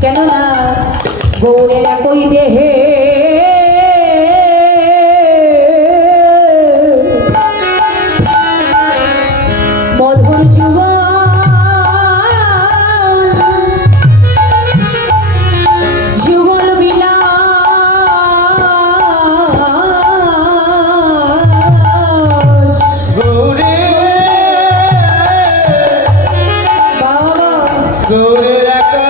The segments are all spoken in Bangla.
কেননা গৌরের একই দেহে মধুর যুগল যুগল বিলাস গৌরে বাবা গৌরের একা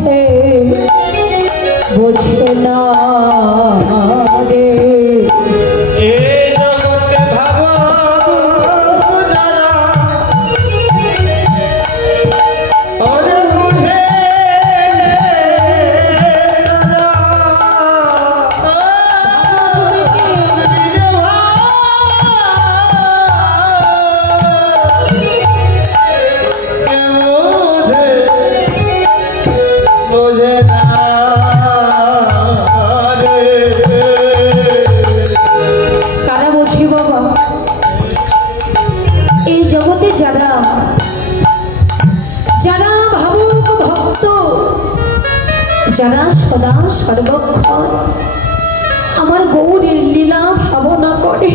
বুঝে বোঝে না রে। যারা সদা সর্বক্ষণ আমার গৌরের লীলা ভাবনা করে,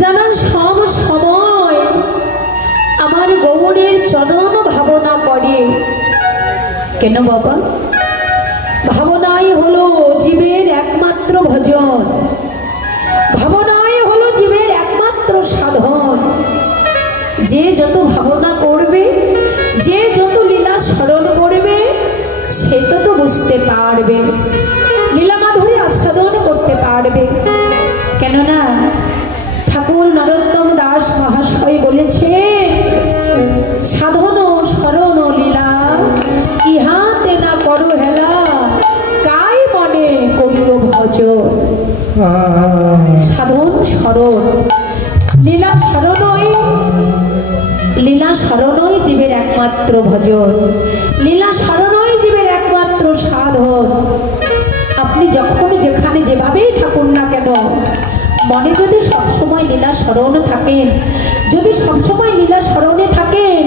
যারা সব সময় আমার গৌরের চরণ ভাবনা করে, কেন বাবা? ভাবনাই হলো জীবের একমাত্র ভজন, ভাবনাই হলো জীবের একমাত্র সাধন। যে যত ভাবনা করবে, যে যত লীলা স্মরণ করবে, সে তো বুঝতে পারবে, লীলা মাধুরী আস্বাদন করতে পারবে। কেননা ঠাকুর নরোত্তম দাস মহাশয় বলেছে, সাধন স্মরণ লীলা ইহাতে না করো হেলা, কাই মনে করিও ভজন। সাধন স্মরণ লীলা স্মরণই, লীলা স্মরণই জীবের একমাত্র ভজন, লীলা স্মরণই জীবের একমাত্র সাধন। আপনি যখন যেখানে যেভাবেই থাকুন না কেন, মনে যদি সবসময় লীলা স্মরণ থাকেন, যদি সবসময় লীলা স্মরণে থাকেন,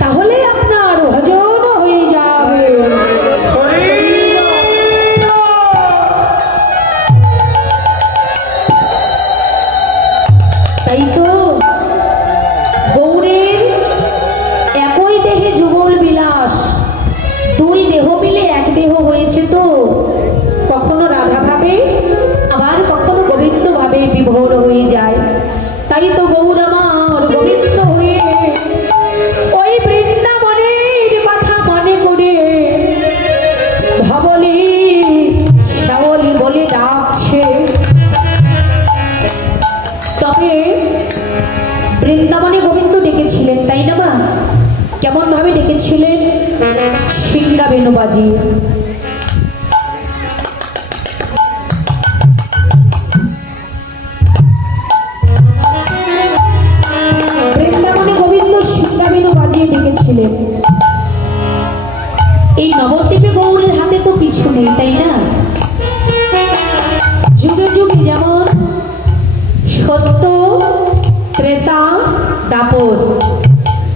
তাহলে আপনার ভজন হয়ে যাবে। তাই তো গৌরের একই দেহে যুগল বিলাস, দুই দেহ মিলে এক দেহ হয়েছে। তো কখনো রাধা ভাবে, আবার কখনো গোবিন্দ ভাবে বিভোর হয়ে যায়। তাই তো গৌর আমার গোবিন্দ হয়ে ওই বৃন্দাবনের কথা মনে করে ভবলি শ্যাওলি বলে ডাকছে। তবে বৃন্দাবনে গোবিন্দ ডেকেছিলেন, তাই না মা? কেমন ভাবে ডেকেছিলেন? সিঙ্গা বেনু বাজিয়ে। বৃন্দাবনে গোবিন্দ সিঙ্গা বেনু বাজিয়ে ডেকেছিলেন। এই নবদ্বীপে গৌরের হাতে তো কিছু নেই, তাই না? যুগে যুগে যেমন সত্য, ত্রেতা, দাপর,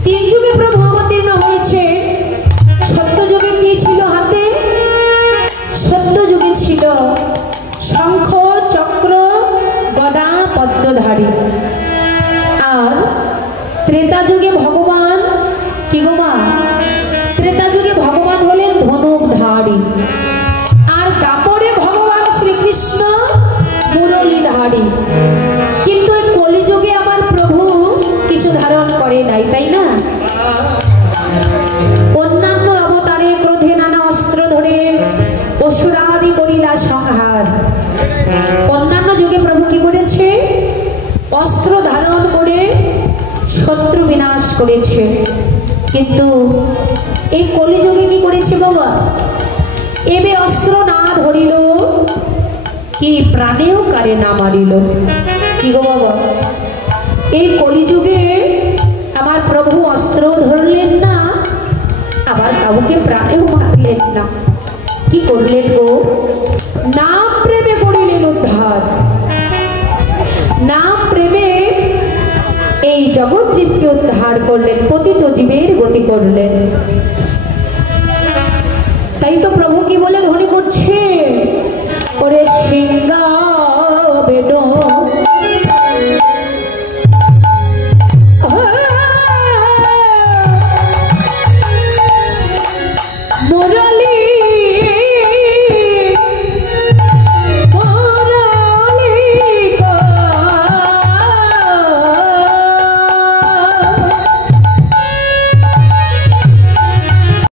তিন যুগে প্রভু অবতীর্ণ হয়েছে। সত্য যুগে কি ছিল হাতে? সত্য যুগে ছিল শঙ্খ, চক্র, গদা, পদ্মধারী। আর ত্রেতা যুগে ভগবান কি গো মা? ত্রেতা যুগে ভগবান হলেন ধনুকধারী। আর দাপরে ভগবান শ্রীকৃষ্ণ মুরলীধারী। কিন্তু এই কলিযুগে আমার প্রভু কিছু ধারণ করে নাই, তাই না? অন্যান্য অবতারে ক্রোধে নানা অস্ত্র ধরে অসুরাদি করিলা সংহার। অন্যান্য যুগে প্রভু কি করেছে? অস্ত্র ধারণ করে শত্রু বিনাশ করেছে। কিন্তু এই কলিযুগে কি করেছে বাবা? এবে অস্ত্র না ধরিল, কি প্রাণেও কারে না মারিল। কি গো বাবা? এই কলিযুগে আমার প্রভু অস্ত্র ধরলেন না, আবার কাউকে প্রাণেও মারলেন না। কি করলেন গো? নাম প্রেমে করিলেন উদ্ধার। নাম প্রেমে এই জগৎ জীবকে উদ্ধার করলেন, পতিত জীবের গতি করলেন। তাই তো প্রভু কি বলে ধ্বনি করছে? ওরে সিংহ